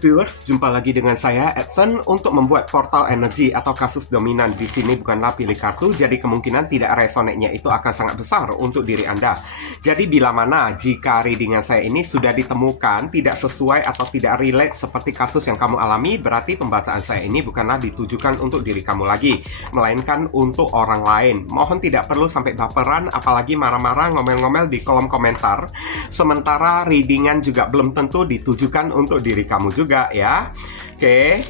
Viewers, jumpa lagi dengan saya, Edson, untuk membuat portal energi atau kasus dominan. Di sini bukanlah pilih kartu, jadi kemungkinan tidak resonate-nya itu akan sangat besar untuk diri Anda. Jadi bila mana jika readingan saya ini sudah ditemukan tidak sesuai atau tidak relate seperti kasus yang kamu alami, berarti pembacaan saya ini bukanlah ditujukan untuk diri kamu lagi, melainkan untuk orang lain. Mohon tidak perlu sampai baperan, apalagi marah-marah, ngomel-ngomel di kolom komentar. Sementara readingan juga belum tentu ditujukan untuk diri kamu juga ya. Oke.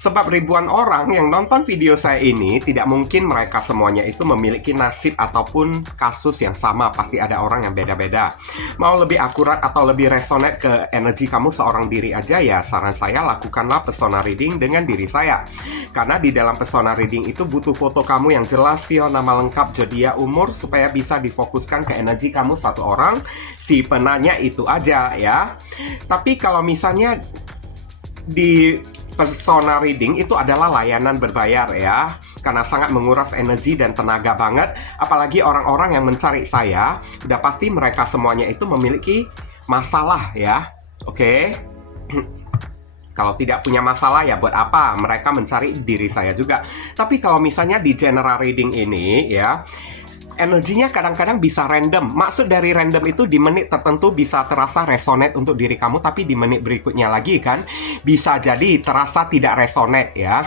Sebab ribuan orang yang nonton video saya ini, tidak mungkin mereka semuanya itu memiliki nasib ataupun kasus yang sama. Pasti ada orang yang beda-beda. Mau lebih akurat atau lebih resonate ke energi kamu seorang diri aja ya, saran saya lakukanlah persona reading dengan diri saya. Karena di dalam persona reading itu butuh foto kamu yang jelas, nama lengkap, zodiak, umur, supaya bisa difokuskan ke energi kamu satu orang, si penanya itu aja ya. Tapi kalau misalnya di persona reading itu adalah layanan berbayar ya, karena sangat menguras energi dan tenaga banget. Apalagi orang-orang yang mencari saya, udah pasti mereka semuanya itu memiliki masalah ya. Oke. Kalau tidak punya masalah ya buat apa mereka mencari diri saya juga. Tapi kalau misalnya di general reading ini ya, energinya kadang-kadang bisa random. Maksud dari random itu di menit tertentu bisa terasa resonate untuk diri kamu, tapi di menit berikutnya lagi kan bisa jadi terasa tidak resonate ya.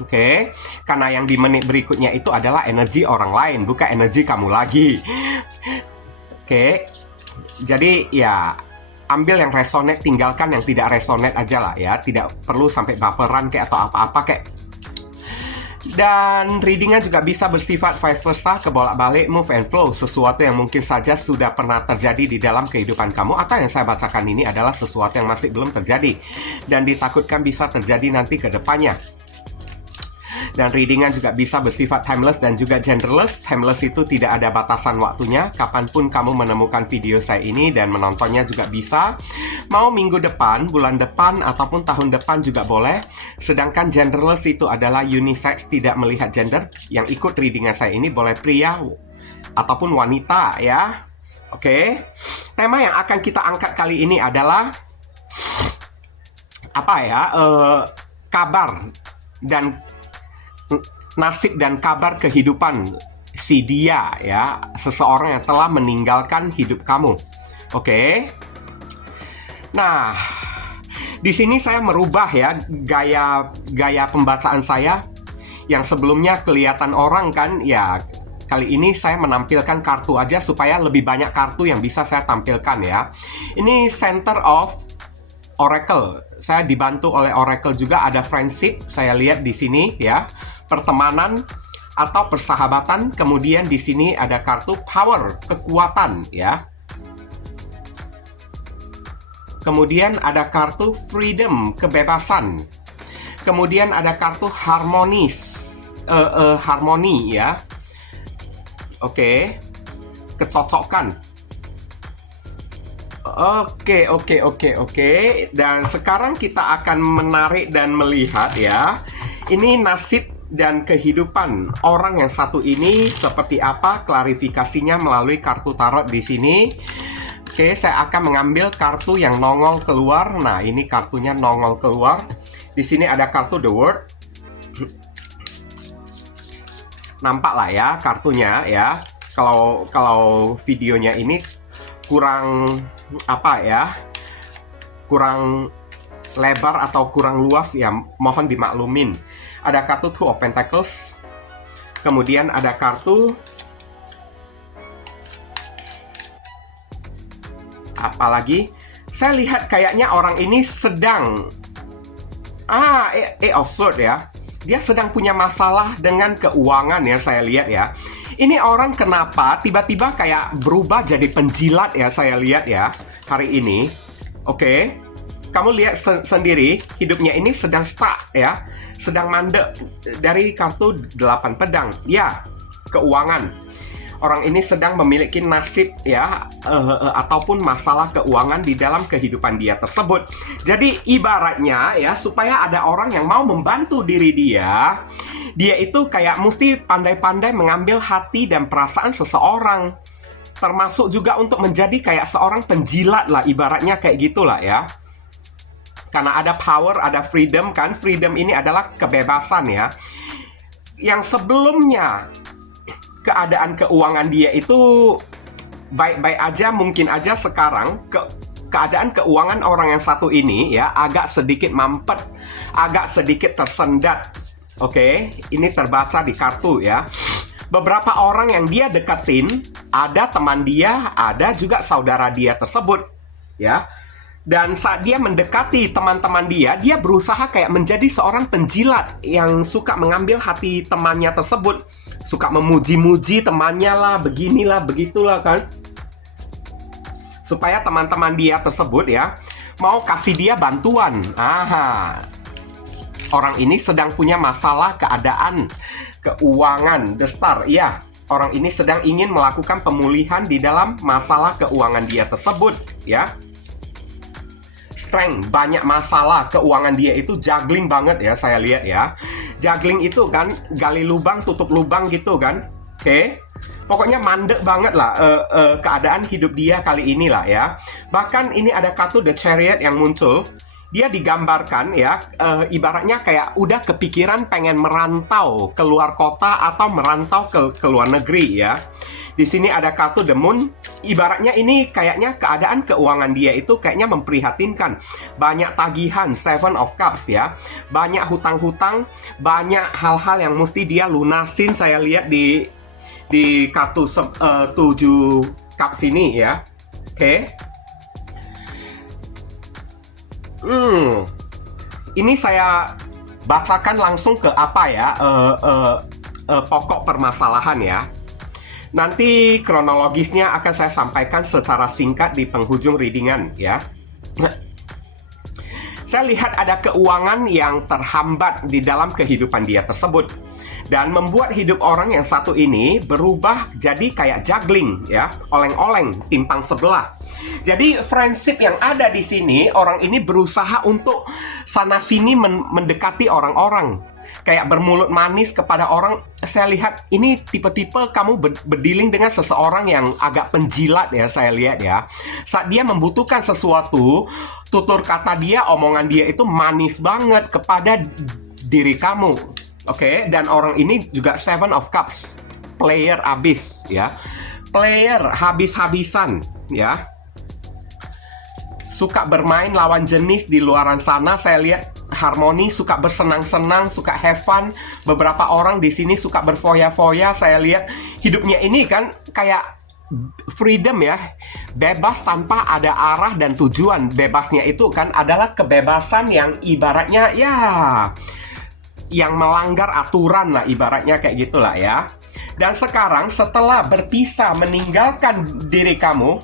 Oke. Karena yang di menit berikutnya itu adalah energi orang lain, bukan energi kamu lagi. Oke. Jadi ya, ambil yang resonate, tinggalkan yang tidak resonate aja lah ya. Tidak perlu sampai baperan kayak atau apa-apa kayak. Dan readingnya juga bisa bersifat vice versa, kebolak-balik, move and flow, sesuatu yang mungkin saja sudah pernah terjadi di dalam kehidupan kamu, atau yang saya bacakan ini adalah sesuatu yang masih belum terjadi dan ditakutkan bisa terjadi nanti ke depannya. Dan readingan juga bisa bersifat timeless dan juga genderless. Timeless itu tidak ada batasan waktunya, kapanpun kamu menemukan video saya ini dan menontonnya juga bisa. Mau minggu depan, bulan depan, ataupun tahun depan juga boleh. Sedangkan genderless itu adalah unisex, tidak melihat gender. Yang ikut readingan saya ini boleh pria ataupun wanita ya. Oke. Tema yang akan kita angkat kali ini adalah apa ya? Kabar dan nasib dan kabar kehidupan si dia ya, seseorang yang telah meninggalkan hidup kamu. Oke. Nah, di sini saya merubah ya gaya pembacaan saya yang sebelumnya kelihatan orang kan ya. Kali ini saya menampilkan kartu aja supaya lebih banyak kartu yang bisa saya tampilkan ya. Ini Center of Oracle. Saya dibantu oleh Oracle juga, ada friendship saya lihat di sini ya. Pertemanan atau persahabatan. Kemudian di sini ada kartu power, kekuatan ya. Kemudian ada kartu freedom, kebebasan. Kemudian ada kartu harmonis, harmoni ya. Oke. Kecocokan. Oke. Dan sekarang kita akan menarik dan melihat ya. Ini nasib dan kehidupan orang yang satu ini seperti apa, klarifikasinya melalui kartu tarot di sini. Oke, saya akan mengambil kartu yang nongol keluar. Nah, ini kartunya nongol keluar. Di sini ada kartu The World. Nampak lah ya kartunya ya. Kalau videonya ini kurang apa ya? Kurang lebar atau kurang luas ya, mohon dimaklumin. Ada kartu Two of Pentacles. Kemudian ada kartu apalagi? Saya lihat kayaknya orang ini sedang of Swords ya. Dia sedang punya masalah dengan keuangan ya, saya lihat ya. Ini orang kenapa tiba-tiba kayak berubah jadi penjilat ya, saya lihat ya hari ini. Oke. Kamu lihat sendiri, hidupnya ini sedang stuck ya, sedang mandek dari kartu 8 pedang. Ya, keuangan. Orang ini sedang memiliki nasib ya, ataupun masalah keuangan di dalam kehidupan dia tersebut. Jadi ibaratnya ya, supaya ada orang yang mau membantu diri dia itu kayak mesti pandai-pandai mengambil hati dan perasaan seseorang. Termasuk juga untuk menjadi kayak seorang penjilat lah, ibaratnya kayak gitulah ya. Karena ada power, ada freedom kan. Freedom ini adalah kebebasan ya. Yang sebelumnya keadaan keuangan dia itu baik-baik aja, mungkin aja sekarang keadaan keuangan orang yang satu ini ya agak sedikit mampet, agak sedikit tersendat. Oke, ini terbaca di kartu ya. Beberapa orang yang dia deketin, ada teman dia, ada juga saudara dia tersebut ya. Dan saat dia mendekati teman-teman dia berusaha kayak menjadi seorang penjilat yang suka mengambil hati temannya tersebut. Suka memuji-muji temannya lah, beginilah, begitulah kan. Supaya teman-teman dia tersebut ya mau kasih dia bantuan. Orang ini sedang punya masalah keadaan keuangan. The Star, ya. Orang ini sedang ingin melakukan pemulihan di dalam masalah keuangan dia tersebut ya. Strength, banyak masalah keuangan dia itu juggling banget ya, saya lihat ya. Juggling itu kan gali lubang tutup lubang gitu kan. Oke. Pokoknya mandek banget lah keadaan hidup dia kali ini lah ya. Bahkan ini ada kartu The Chariot yang muncul. Dia digambarkan ya, ibaratnya kayak udah kepikiran pengen merantau ke luar kota atau merantau ke luar negeri ya. Di sini ada kartu The Moon. Ibaratnya ini kayaknya keadaan keuangan dia itu kayaknya memprihatinkan. Banyak tagihan, Seven of Cups ya. Banyak hutang-hutang, banyak hal-hal yang mesti dia lunasin. Saya lihat di kartu 7 Cups ini ya. Oke. Ini saya bacakan langsung ke apa ya, pokok permasalahan ya. Nanti kronologisnya akan saya sampaikan secara singkat di penghujung readingan ya. Saya lihat ada keuangan yang terhambat di dalam kehidupan dia tersebut. Dan membuat hidup orang yang satu ini berubah jadi kayak juggling ya, oleng-oleng, timpang sebelah. Jadi friendship yang ada di sini, orang ini berusaha untuk sana-sini mendekati orang-orang. Kayak bermulut manis kepada orang. Saya lihat ini tipe-tipe kamu berdealing dengan seseorang yang agak penjilat ya, saya lihat ya. Saat dia membutuhkan sesuatu, tutur kata dia, omongan dia itu manis banget kepada diri kamu. Oke, dan orang ini juga Seven of Cups. Player abis ya. Player habis-habisan ya. Suka bermain lawan jenis di luaran sana, saya lihat harmoni, suka bersenang-senang, suka have fun. Beberapa orang di sini suka berfoya-foya. Saya lihat hidupnya ini kan kayak freedom ya, bebas tanpa ada arah dan tujuan. Bebasnya itu kan adalah kebebasan yang ibaratnya ya, yang melanggar aturan lah, ibaratnya kayak gitulah ya. Dan sekarang setelah berpisah, meninggalkan diri kamu,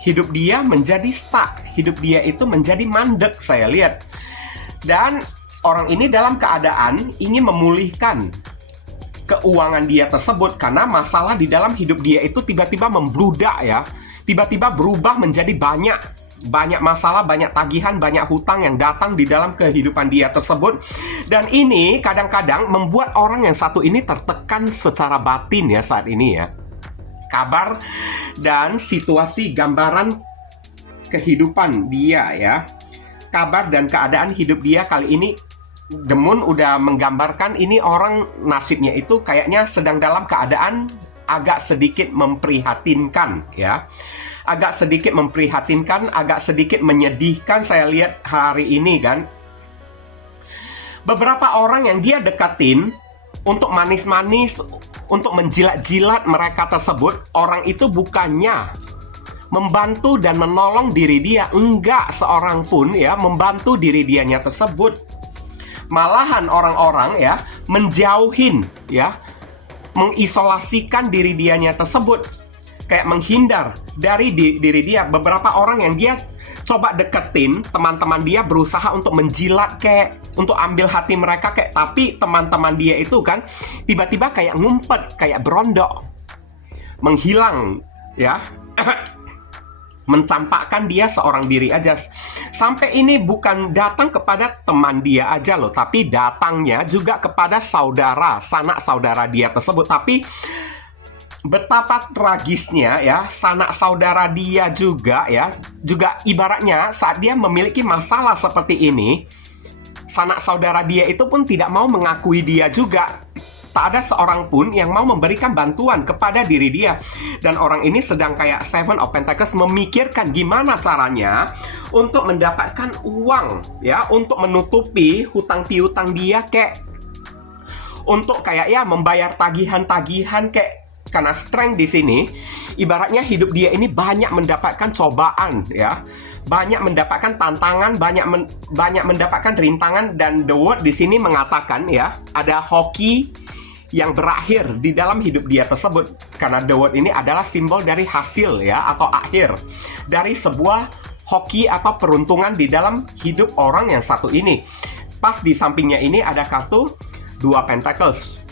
hidup dia menjadi stuck. Hidup dia itu menjadi mandek, saya lihat. Dan orang ini dalam keadaan ingin memulihkan keuangan dia tersebut karena masalah di dalam hidup dia itu tiba-tiba membludak ya. Tiba-tiba berubah menjadi banyak masalah, banyak tagihan, banyak hutang yang datang di dalam kehidupan dia tersebut. Dan ini kadang-kadang membuat orang yang satu ini tertekan secara batin ya saat ini ya. Kabar dan situasi gambaran kehidupan dia ya. Kabar dan keadaan hidup dia kali ini, The Moon udah menggambarkan ini orang nasibnya itu kayaknya sedang dalam keadaan agak sedikit memprihatinkan ya. Agak sedikit memprihatinkan, agak sedikit menyedihkan saya lihat hari ini kan. Beberapa orang yang dia dekatin untuk manis-manis, untuk menjilat-jilat mereka tersebut, orang itu bukannya membantu dan menolong diri dia, enggak seorang pun ya membantu diri dianya tersebut. Malahan orang-orang ya menjauhin ya, mengisolasikan diri dianya tersebut, kayak menghindar dari diri dia. Beberapa orang yang dia coba deketin, teman-teman dia berusaha untuk menjilat kayak untuk ambil hati mereka kayak, tapi teman-teman dia itu kan tiba-tiba kayak ngumpet, kayak berondok, menghilang ya. Mencampakkan dia seorang diri aja. Sampai ini bukan datang kepada teman dia aja loh, tapi datangnya juga kepada saudara, sanak saudara dia tersebut. Tapi betapa tragisnya ya, sanak saudara dia juga ya, juga ibaratnya saat dia memiliki masalah seperti ini, sanak saudara dia itu pun tidak mau mengakui dia juga. Tak ada seorang pun yang mau memberikan bantuan kepada diri dia. Dan orang ini sedang kayak Seven of Pentacles memikirkan gimana caranya untuk mendapatkan uang ya, untuk menutupi hutang piutang dia, kayak untuk kayak ya membayar tagihan-tagihan kayak. Karena strength di sini ibaratnya hidup dia ini banyak mendapatkan cobaan ya, banyak mendapatkan tantangan, banyak mendapatkan rintangan. Dan the word di sini mengatakan ya, ada hoki yang berakhir di dalam hidup dia tersebut. Karena the word ini adalah simbol dari hasil ya, atau akhir dari sebuah hoki atau peruntungan di dalam hidup orang yang satu ini. Pas di sampingnya ini ada kartu Dua Pentacles,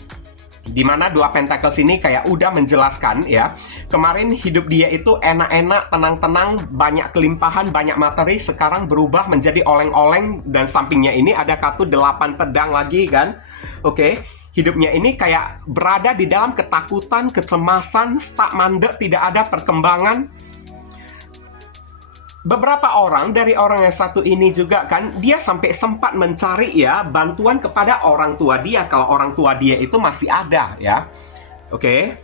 di mana Dua Pentacles ini kayak udah menjelaskan ya, kemarin hidup dia itu enak-enak, tenang-tenang, banyak kelimpahan, banyak materi, sekarang berubah menjadi oleng-oleng. Dan sampingnya ini ada kartu 8 pedang lagi kan. Oke, hidupnya ini kayak berada di dalam ketakutan, kecemasan, stuck mandek, tidak ada perkembangan. Beberapa orang dari orang yang satu ini juga kan, dia sampai sempat mencari ya bantuan kepada orang tua dia, kalau orang tua dia itu masih ada ya. Oke.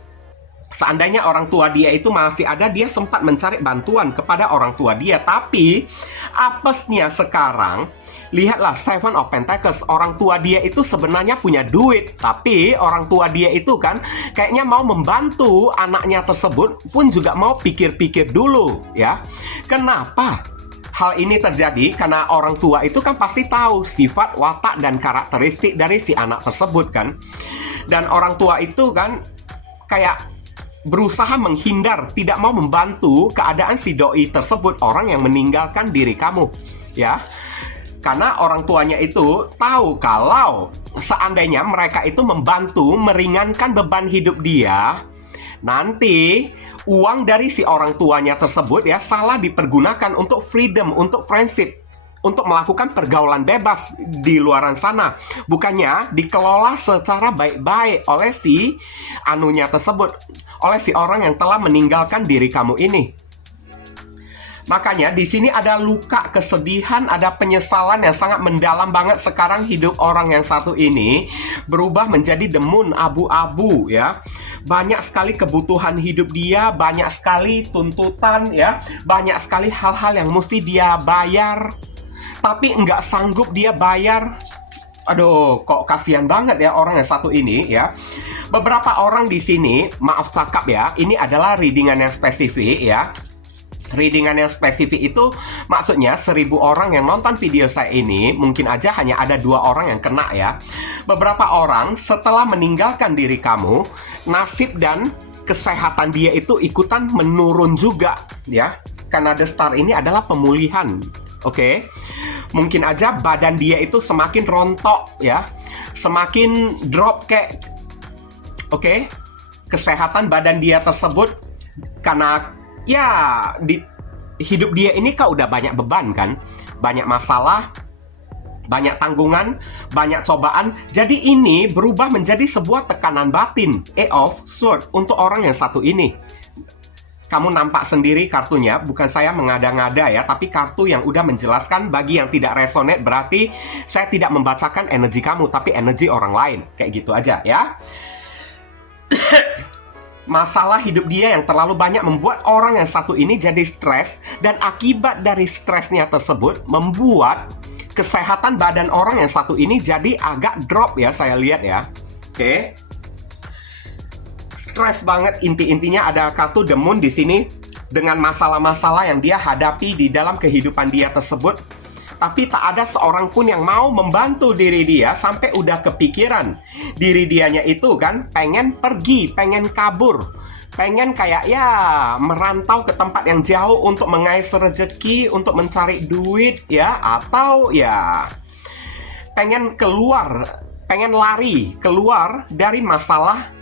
Seandainya orang tua dia itu masih ada, dia sempat mencari bantuan kepada orang tua dia. Tapi apesnya sekarang, lihatlah Seven of Pentacles, orang tua dia itu sebenarnya punya duit, tapi orang tua dia itu kan kayaknya mau membantu anaknya tersebut pun juga mau pikir-pikir dulu ya. Kenapa hal ini terjadi? Karena orang tua itu kan pasti tahu sifat, watak, dan karakteristik dari si anak tersebut kan. Dan orang tua itu kan kayak berusaha menghindar, tidak mau membantu keadaan si doi tersebut, orang yang meninggalkan diri kamu ya. Karena orang tuanya itu tahu kalau seandainya mereka itu membantu meringankan beban hidup dia, nanti uang dari si orang tuanya tersebut ya salah dipergunakan untuk freedom, untuk friendship, untuk melakukan pergaulan bebas di luaran sana. Bukannya dikelola secara baik-baik oleh si anunya tersebut, oleh si orang yang telah meninggalkan diri kamu ini. Makanya di sini ada luka, kesedihan, ada penyesalan yang sangat mendalam banget. Sekarang hidup orang yang satu ini berubah menjadi the moon, abu-abu ya. Banyak sekali kebutuhan hidup dia, banyak sekali tuntutan ya, banyak sekali hal-hal yang mesti dia bayar, tapi nggak sanggup dia bayar. Aduh, kok kasihan banget ya orang yang satu ini ya. Beberapa orang di sini, maaf cakap ya, ini adalah readingan yang spesifik ya. Readingan yang spesifik itu maksudnya 1000 orang yang nonton video saya ini, mungkin aja hanya ada 2 orang yang kena ya. Beberapa orang setelah meninggalkan diri kamu, nasib dan kesehatan dia itu ikutan menurun juga ya. Karena The Star ini adalah pemulihan. Oke. Mungkin aja badan dia itu semakin rontok ya, semakin drop kayak. Oke. Kesehatan badan dia tersebut karena ya, di hidup dia ini kau udah banyak beban kan, banyak masalah, banyak tanggungan, banyak cobaan. Jadi ini berubah menjadi sebuah tekanan batin, Eight of Swords untuk orang yang satu ini. Kamu nampak sendiri kartunya, bukan saya mengada-ngada ya, tapi kartu yang udah menjelaskan. Bagi yang tidak resonate berarti saya tidak membacakan energi kamu, tapi energi orang lain. Kayak gitu aja ya. Masalah hidup dia yang terlalu banyak membuat orang yang satu ini jadi stres, dan akibat dari stresnya tersebut membuat kesehatan badan orang yang satu ini jadi agak drop ya, saya lihat ya. Oke. Stres banget, inti-intinya ada kartu The Moon di sini dengan masalah-masalah yang dia hadapi di dalam kehidupan dia tersebut. Tapi tak ada seorang pun yang mau membantu diri dia, sampai udah kepikiran diri dianya itu kan pengen pergi, pengen kabur, pengen kayak ya merantau ke tempat yang jauh untuk mengais rezeki, untuk mencari duit ya, atau ya pengen keluar, pengen lari keluar dari masalah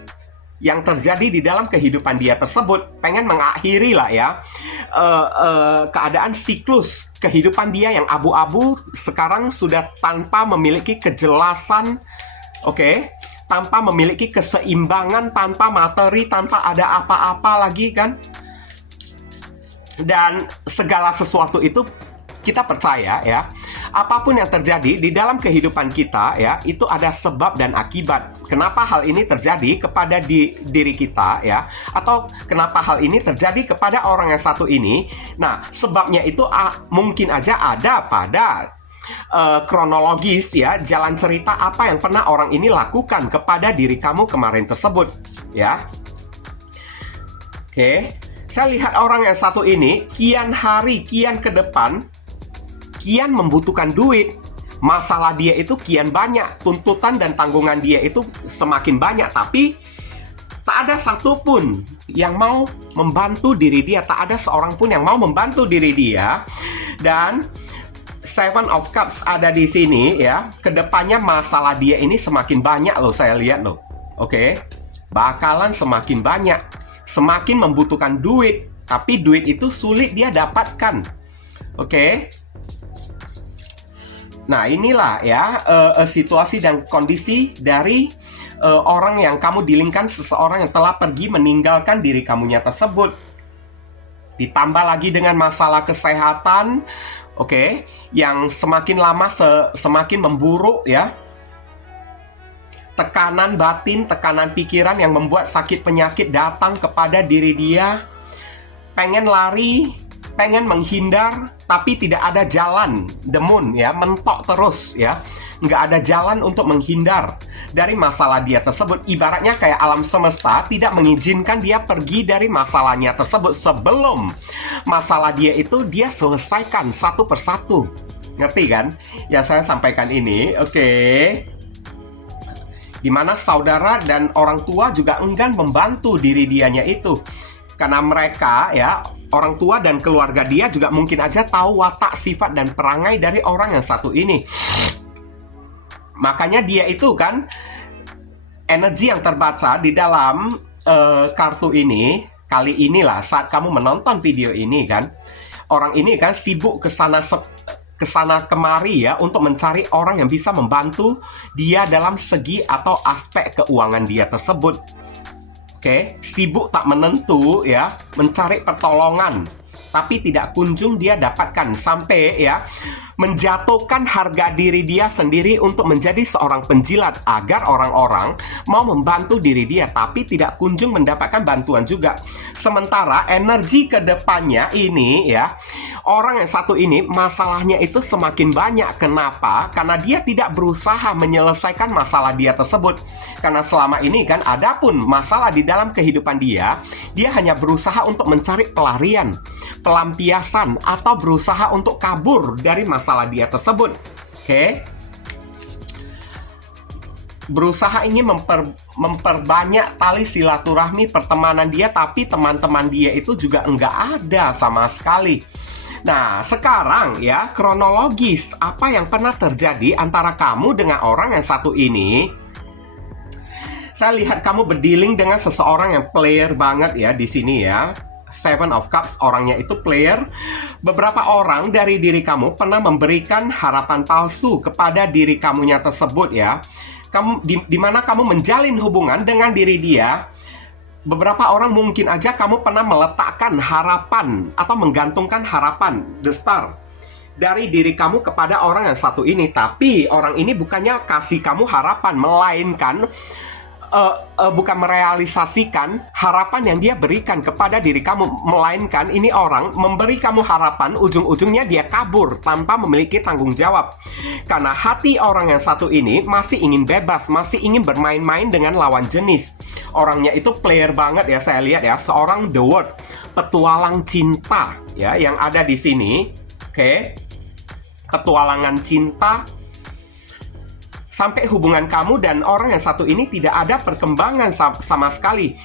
yang terjadi di dalam kehidupan dia tersebut, pengen mengakhiri lah ya keadaan siklus kehidupan dia yang abu-abu sekarang sudah tanpa memiliki kejelasan. Oke. tanpa memiliki keseimbangan, tanpa materi, tanpa ada apa-apa lagi kan. Dan segala sesuatu itu kita percaya ya, apapun yang terjadi di dalam kehidupan kita ya, itu ada sebab dan akibat. Kenapa hal ini terjadi kepada diri kita ya, atau kenapa hal ini terjadi kepada orang yang satu ini. Nah, sebabnya itu mungkin aja ada pada kronologis ya, jalan cerita apa yang pernah orang ini lakukan kepada diri kamu kemarin tersebut ya. Oke, saya lihat orang yang satu ini kian hari, kian ke depan, kian membutuhkan duit. Masalah dia itu kian banyak, tuntutan dan tanggungan dia itu semakin banyak, tapi tak ada satupun yang mau membantu diri dia, tak ada seorang pun yang mau membantu diri dia. Dan Seven of Cups ada di sini ya, kedepannya masalah dia ini semakin banyak loh, saya lihat loh. Oke, bakalan semakin banyak, semakin membutuhkan duit, tapi duit itu sulit dia dapatkan. Oke. Nah, inilah ya situasi dan kondisi dari orang yang kamu dealingkan, seseorang yang telah pergi meninggalkan diri kamunya tersebut. Ditambah lagi dengan masalah kesehatan, oke, yang semakin lama semakin memburuk ya. Tekanan batin, tekanan pikiran yang membuat sakit penyakit datang kepada diri dia. Pengen lari, pengen menghindar, tapi tidak ada jalan. Demun ya, mentok terus ya. Nggak ada jalan untuk menghindar dari masalah dia tersebut. Ibaratnya kayak alam semesta tidak mengizinkan dia pergi dari masalahnya tersebut sebelum masalah dia itu dia selesaikan satu persatu. Ngerti kan yang saya sampaikan ini? Oke. Dimana saudara dan orang tua juga enggan membantu diri dianya itu. Karena mereka ya, orang tua dan keluarga dia juga mungkin aja tahu watak, sifat, dan perangai dari orang yang satu ini. Makanya dia itu kan, energi yang terbaca di dalam kartu ini, kali inilah saat kamu menonton video ini kan, orang ini kan sibuk kesana kemari ya, untuk mencari orang yang bisa membantu dia dalam segi atau aspek keuangan dia tersebut. Oke, sibuk tak menentu ya, mencari pertolongan, tapi tidak kunjung dia dapatkan, sampai ya menjatuhkan harga diri dia sendiri untuk menjadi seorang penjilat agar orang-orang mau membantu diri dia, tapi tidak kunjung mendapatkan bantuan juga. Sementara energi kedepannya ini ya, orang yang satu ini masalahnya itu semakin banyak. Kenapa? Karena dia tidak berusaha menyelesaikan masalah dia tersebut. Karena selama ini kan ada pun masalah di dalam kehidupan dia hanya berusaha untuk mencari pelarian, pelampiasan, atau berusaha untuk kabur dari masalah dia tersebut. Oke? Berusaha ingin memperbanyak tali silaturahmi pertemanan dia, tapi teman-teman dia itu juga enggak ada sama sekali. Nah, sekarang ya, kronologis apa yang pernah terjadi antara kamu dengan orang yang satu ini. Saya lihat kamu berdealing dengan seseorang yang player banget ya di sini ya. Seven of Cups, orangnya itu player. Beberapa orang dari diri kamu pernah memberikan harapan palsu kepada diri kamunya tersebut ya. Kamu di mana kamu menjalin hubungan dengan diri dia. Beberapa orang mungkin aja kamu pernah meletakkan harapan atau menggantungkan harapan, the star, dari diri kamu kepada orang yang satu ini. Tapi orang ini bukannya kasih kamu harapan, melainkan bukan merealisasikan harapan yang dia berikan kepada diri kamu, melainkan ini orang memberi kamu harapan, ujung-ujungnya dia kabur tanpa memiliki tanggung jawab. Karena hati orang yang satu ini masih ingin bebas, masih ingin bermain-main dengan lawan jenis. Orangnya itu player banget ya, saya lihat ya, seorang The World, petualang cinta ya yang ada di sini. Oke. Petualangan cinta. Sampai hubungan kamu dan orang yang satu ini tidak ada perkembangan sama sekali.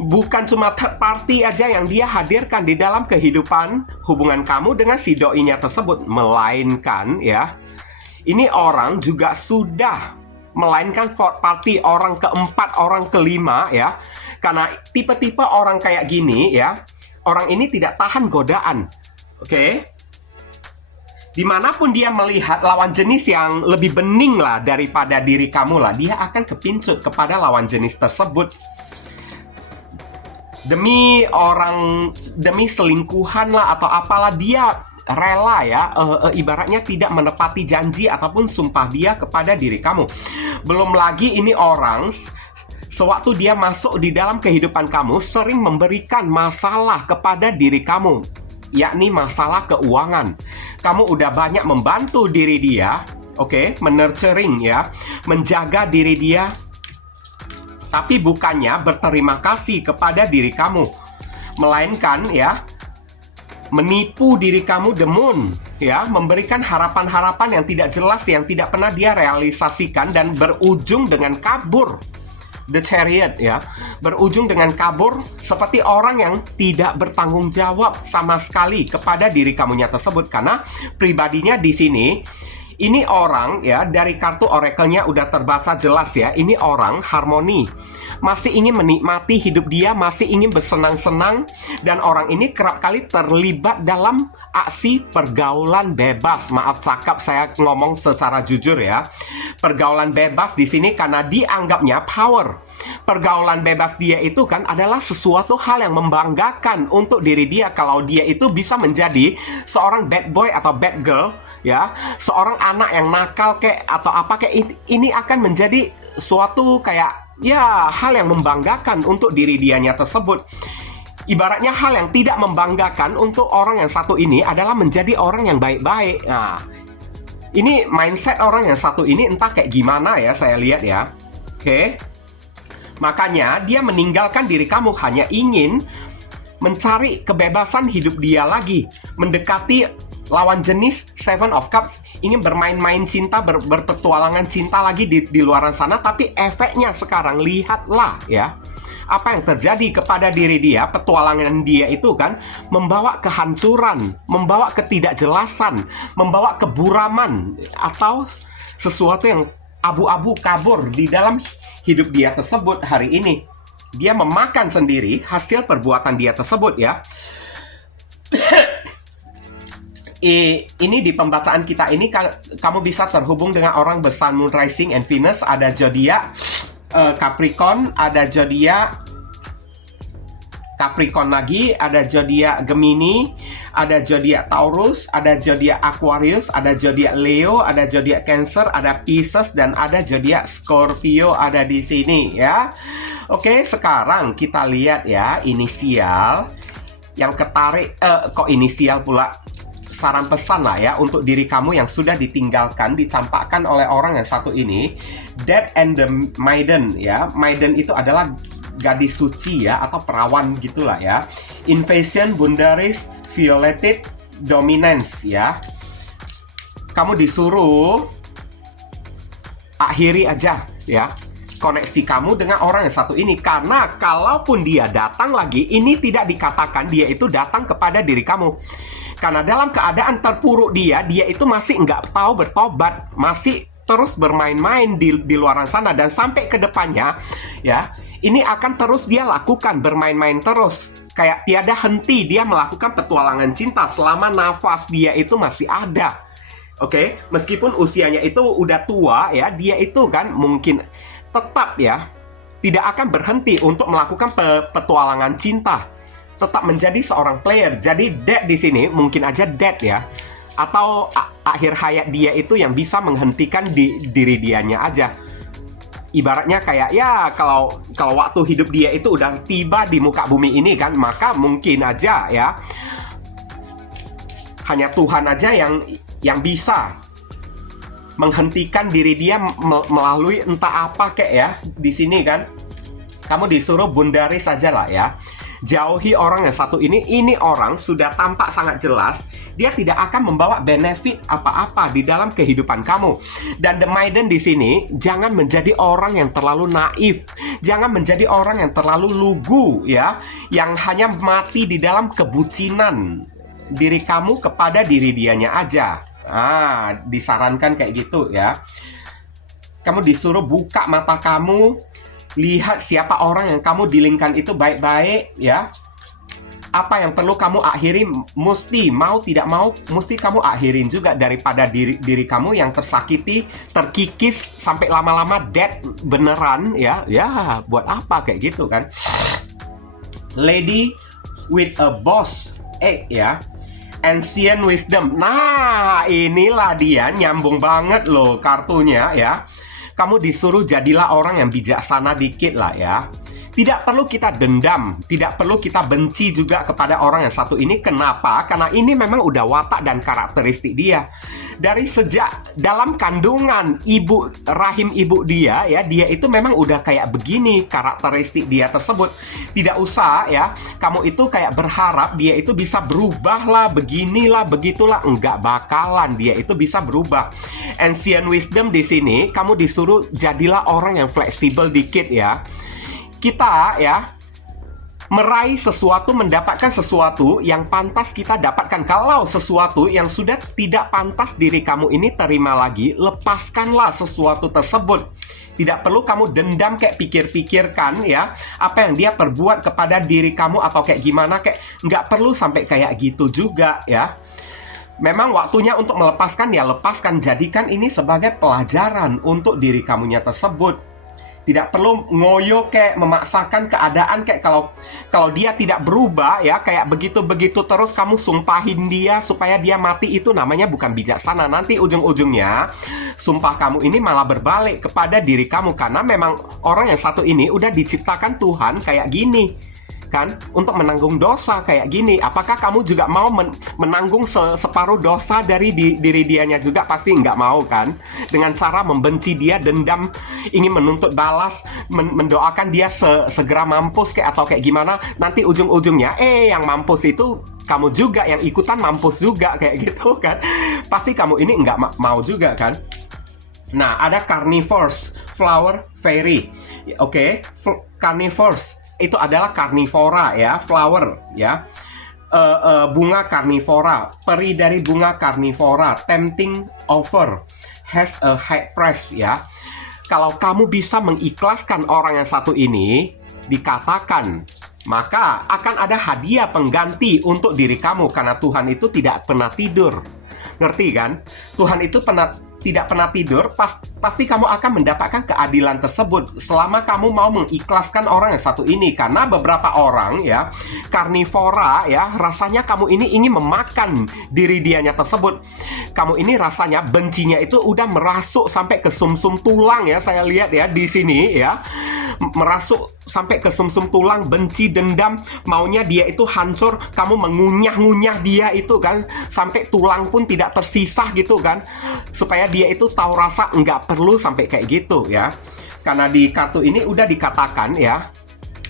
Bukan cuma third party aja yang dia hadirkan di dalam kehidupan hubungan kamu dengan si doinya tersebut, melainkan ya, ini orang juga sudah melainkan fourth party, orang keempat, orang kelima ya. Karena tipe-tipe orang kayak gini ya, orang ini tidak tahan godaan. Oke? Dimanapun dia melihat lawan jenis yang lebih bening lah daripada diri kamu lah, dia akan kepincut kepada lawan jenis tersebut. Demi selingkuhan lah atau apalah, dia rela ya, ibaratnya tidak menepati janji ataupun sumpah dia kepada diri kamu. Belum lagi ini orang, sewaktu dia masuk di dalam kehidupan kamu, sering memberikan masalah kepada diri kamu, yakni masalah keuangan. Kamu udah banyak membantu diri dia, menurturing ya, menjaga diri dia, tapi bukannya berterima kasih kepada diri kamu, melainkan ya, menipu diri kamu demun, ya, memberikan harapan-harapan yang tidak jelas, yang tidak pernah dia realisasikan, dan berujung dengan kabur. The Chariot ya, berujung dengan kabur seperti orang yang tidak bertanggung jawab sama sekali kepada diri kamunya tersebut. Karena pribadinya di sini, ini orang ya, dari kartu oracle-nya udah terbaca jelas ya, ini orang harmoni, masih ingin menikmati hidup dia, masih ingin bersenang-senang, dan orang ini kerap kali terlibat dalam aksi pergaulan bebas. Maaf cakap, saya ngomong secara jujur ya. Pergaulan bebas di sini karena dianggapnya power. Pergaulan bebas dia itu kan adalah sesuatu hal yang membanggakan untuk diri dia, kalau dia itu bisa menjadi seorang bad boy atau bad girl ya, seorang anak yang nakal kayak atau apa kayak, ini akan menjadi suatu kayak ya hal yang membanggakan untuk diri dianya tersebut. Ibaratnya hal yang tidak membanggakan untuk orang yang satu ini adalah menjadi orang yang baik-baik. Nah, ini mindset orang yang satu ini entah kayak gimana ya, saya lihat ya. Makanya dia meninggalkan diri kamu, hanya ingin mencari kebebasan hidup dia lagi, mendekati lawan jenis Seven of Cups, ingin bermain-main cinta, berpetualangan cinta lagi di luar sana. Tapi efeknya sekarang, lihatlah ya, apa yang terjadi kepada diri dia. Petualangan dia itu kan membawa kehancuran, membawa ketidakjelasan, membawa keburaman, atau sesuatu yang abu-abu kabur di dalam hidup dia tersebut hari ini. Dia memakan sendiri hasil perbuatan dia tersebut ya. Ini di pembacaan kita ini kamu bisa terhubung dengan orang bersun, moon, rising, and Venus. Ada zodiak Capricorn, ada zodiak Capricorn lagi, ada zodiak Gemini, ada zodiak Taurus, ada zodiak Aquarius, ada zodiak Leo, ada zodiak Cancer, ada Pisces, dan ada zodiak Scorpio ada di sini ya. Oke, sekarang kita lihat ya inisial yang ketarik, kok inisial pula. Saran pesan lah ya untuk diri kamu yang sudah ditinggalkan, dicampakkan oleh orang yang satu ini. Death and the Maiden ya. Maiden itu adalah gadis suci ya, atau perawan gitulah ya. Invasion, Bundaris, Violated, Dominance ya. Kamu disuruh akhiri aja ya koneksi kamu dengan orang yang satu ini, karena kalaupun dia datang lagi, ini tidak dikatakan dia itu datang kepada diri kamu. Karena dalam keadaan terpuruk dia itu masih nggak tahu bertobat, masih terus bermain-main di luar sana, dan sampai ke depannya ya, ini akan terus dia lakukan, bermain-main terus. Kayak tiada henti dia melakukan petualangan cinta selama nafas dia itu masih ada. Meskipun usianya itu udah tua ya, dia itu kan mungkin tetap ya tidak akan berhenti untuk melakukan petualangan cinta, tetap menjadi seorang player. Jadi dead di sini mungkin aja dead ya, atau akhir hayat dia itu yang bisa menghentikan diri dianya aja. Ibaratnya kayak ya, kalau waktu hidup dia itu udah tiba di muka bumi ini kan, maka mungkin aja ya hanya Tuhan aja yang bisa menghentikan diri dia melalui entah apa kayak ya. Di sini kan kamu disuruh bundari saja lah ya. Jauhi orang yang satu ini. Ini orang sudah tampak sangat jelas dia tidak akan membawa benefit apa-apa di dalam kehidupan kamu. Dan The Maiden di sini, jangan menjadi orang yang terlalu naif, jangan menjadi orang yang terlalu lugu ya, yang hanya mati di dalam kebucinan diri kamu kepada diri dianya aja. Disarankan kayak gitu ya. Kamu disuruh buka mata kamu, lihat siapa orang yang kamu dilingkan itu baik-baik ya. Apa yang perlu kamu akhiri, mesti mau tidak mau, mesti kamu akhirin juga daripada diri kamu yang tersakiti, terkikis sampai lama-lama dead beneran ya. Ya, buat apa kayak gitu kan? Lady with a boss egg ya. Ancient wisdom. Nah, inilah dia, nyambung banget loh kartunya ya. Kamu disuruh jadilah orang yang bijaksana dikit lah ya. Tidak perlu kita dendam, tidak perlu kita benci juga kepada orang yang satu ini. Kenapa? Karena ini memang udah watak dan karakteristik dia. Dari sejak dalam kandungan rahim ibu dia ya, dia itu memang udah kayak begini karakteristik dia tersebut. Tidak usah ya, kamu itu kayak berharap dia itu bisa berubah lah, beginilah, begitulah. Enggak bakalan dia itu bisa berubah. Ancient wisdom di sini, kamu disuruh jadilah orang yang fleksibel dikit ya. Kita ya meraih sesuatu, mendapatkan sesuatu yang pantas kita dapatkan. Kalau sesuatu yang sudah tidak pantas diri kamu ini terima lagi, lepaskanlah sesuatu tersebut. Tidak perlu kamu dendam kayak pikir-pikirkan ya apa yang dia perbuat kepada diri kamu atau kayak gimana, kayak nggak perlu sampai kayak gitu juga ya. Memang waktunya untuk melepaskan ya lepaskan, jadikan ini sebagai pelajaran untuk diri kamunya tersebut. Tidak perlu ngoyo kayak memaksakan keadaan kayak kalau dia tidak berubah ya kayak begitu-begitu terus kamu sumpahin dia supaya dia mati, itu namanya bukan bijaksana. Nanti ujung-ujungnya sumpah kamu ini malah berbalik kepada diri kamu, karena memang orang yang satu ini udah diciptakan Tuhan kayak gini kan, untuk menanggung dosa kayak gini. Apakah kamu juga mau menanggung separuh dosa dari diri dianya juga? Pasti nggak mau kan, dengan cara membenci dia, dendam, ingin menuntut balas, mendoakan dia segera mampus kayak atau kayak gimana. Nanti ujung-ujungnya yang mampus itu kamu juga, yang ikutan mampus juga kayak gitu kan. Pasti kamu ini nggak mau juga kan. Nah, ada carnivores, flower fairy. Oke, carnivores itu adalah karnivora ya, flower ya, bunga karnivora, peri dari bunga karnivora, tempting offer, has a high price ya. Kalau kamu bisa mengikhlaskan orang yang satu ini, dikatakan maka akan ada hadiah pengganti untuk diri kamu, karena Tuhan itu tidak pernah tidur. Ngerti kan? Tuhan itu tidak pernah tidur, pasti kamu akan mendapatkan keadilan tersebut selama kamu mau mengikhlaskan orang yang satu ini. Karena beberapa orang ya, karnivora ya, rasanya kamu ini ingin memakan diri dianya tersebut. Kamu ini rasanya bencinya itu udah merasuk sampai ke sumsum tulang ya, saya lihat ya di sini ya. Merasuk sampai ke sumsum tulang, benci, dendam, maunya dia itu hancur. Kamu mengunyah-ngunyah dia itu kan, sampai tulang pun tidak tersisa gitu kan, supaya dia itu tahu rasa. Nggak perlu sampai kayak gitu ya, karena di kartu ini udah dikatakan ya,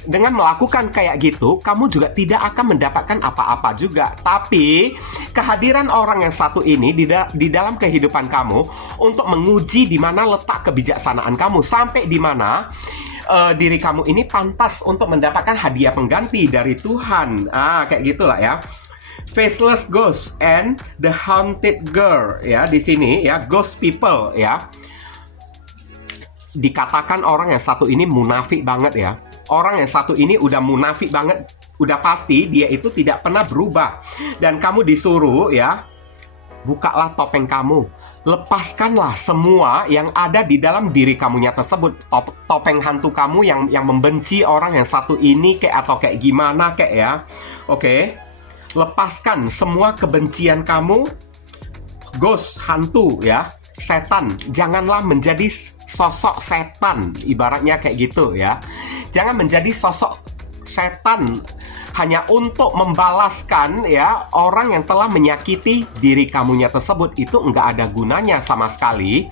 dengan melakukan kayak gitu, kamu juga tidak akan mendapatkan apa-apa juga. Tapi kehadiran orang yang satu ini di dalam kehidupan kamu untuk menguji di mana letak kebijaksanaan kamu, sampai di mana diri kamu ini pantas untuk mendapatkan hadiah pengganti dari Tuhan. Kayak gitulah ya. Faceless ghost and the haunted girl ya, di sini ya, ghost people ya. Dikatakan orang yang satu ini munafik banget ya. Orang yang satu ini udah munafik banget, udah pasti dia itu tidak pernah berubah. Dan kamu disuruh ya, bukalah topeng kamu, lepaskanlah semua yang ada di dalam diri kamunya tersebut. Topeng hantu kamu yang membenci orang yang satu ini kayak atau kayak gimana kayak ya. Oke. Lepaskan semua kebencian kamu. Ghost, hantu ya, setan. Janganlah menjadi sosok setan, ibaratnya kayak gitu ya. Jangan menjadi sosok setan hanya untuk membalaskan ya orang yang telah menyakiti diri kamunya tersebut. Itu nggak ada gunanya sama sekali.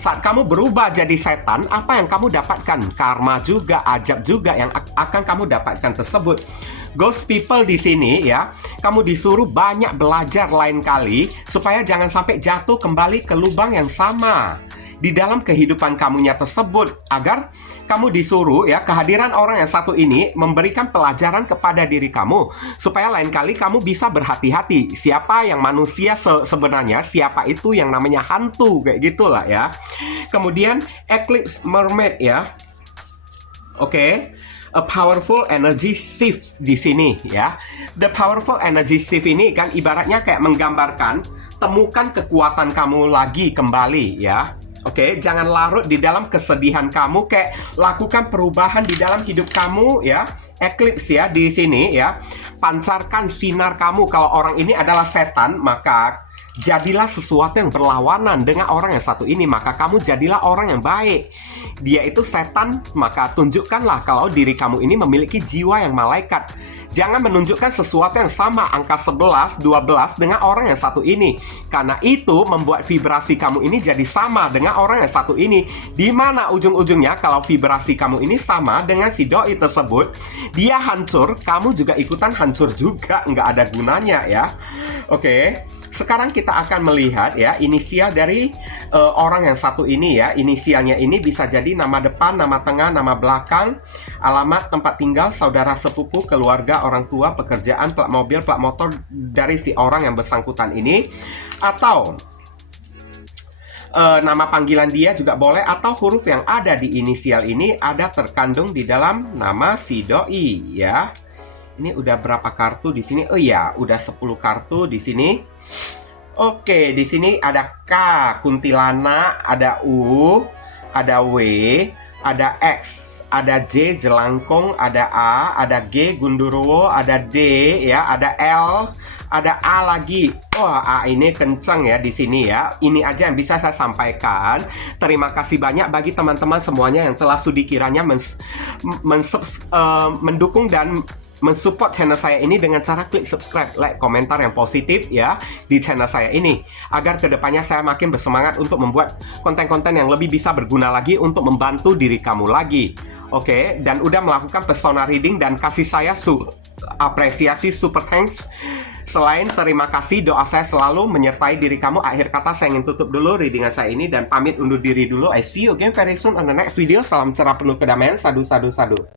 Saat kamu berubah jadi setan, apa yang kamu dapatkan? Karma juga, ajab juga yang akan kamu dapatkan tersebut. Ghost people di sini ya, kamu disuruh banyak belajar lain kali supaya jangan sampai jatuh kembali ke lubang yang sama di dalam kehidupan kamunya tersebut. Agar kamu disuruh ya, kehadiran orang yang satu ini memberikan pelajaran kepada diri kamu supaya lain kali kamu bisa berhati-hati. Siapa yang manusia sebenarnya, siapa itu yang namanya hantu, kayak gitulah ya. Kemudian Eclipse Mermaid ya. Oke. a powerful energy shift di sini ya. The powerful energy shift ini kan ibaratnya kayak menggambarkan temukan kekuatan kamu lagi kembali ya. Oke, jangan larut di dalam kesedihan kamu, kayak lakukan perubahan di dalam hidup kamu ya. Eclipse ya di sini ya. Pancarkan sinar kamu. Kalau orang ini adalah setan, maka jadilah sesuatu yang berlawanan dengan orang yang satu ini, maka kamu jadilah orang yang baik. Dia itu setan, maka tunjukkanlah kalau diri kamu ini memiliki jiwa yang malaikat. Jangan menunjukkan sesuatu yang sama angka 11, 12 dengan orang yang satu ini. Karena itu membuat vibrasi kamu ini jadi sama dengan orang yang satu ini. Di mana ujung-ujungnya kalau vibrasi kamu ini sama dengan si doi tersebut, dia hancur, kamu juga ikutan hancur juga, nggak ada gunanya ya. Oke. Sekarang kita akan melihat ya inisial dari orang yang satu ini ya. Inisialnya ini bisa jadi nama depan, nama tengah, nama belakang, alamat tempat tinggal, saudara sepupu, keluarga, orang tua, pekerjaan, plat mobil, plat motor dari si orang yang bersangkutan ini, atau nama panggilan dia juga boleh, atau huruf yang ada di inisial ini ada terkandung di dalam nama si doi ya. Ini udah berapa kartu di sini? Oh iya, udah 10 kartu di sini. Oke, di sini ada K, kuntilanak, ada U, ada W, ada X, ada J, jelangkung, ada A, ada G, gundurwo, ada D, ya, ada L, ada A lagi. Wah, A ini kenceng ya di sini ya. Ini aja yang bisa saya sampaikan. Terima kasih banyak bagi teman-teman semuanya yang telah sudi kiranya mendukung dan mensupport channel saya ini dengan cara klik subscribe, like, komentar yang positif ya di channel saya ini, agar kedepannya saya makin bersemangat untuk membuat konten-konten yang lebih bisa berguna lagi untuk membantu diri kamu lagi. Oke, dan udah melakukan persona reading dan kasih saya apresiasi super thanks. Selain terima kasih, doa saya selalu menyertai diri kamu. Akhir kata saya ingin tutup dulu readingan saya ini dan pamit undur diri dulu. I see you again very soon on the next video. Salam cerah penuh kedamaian. Sadu, sadu, sadu.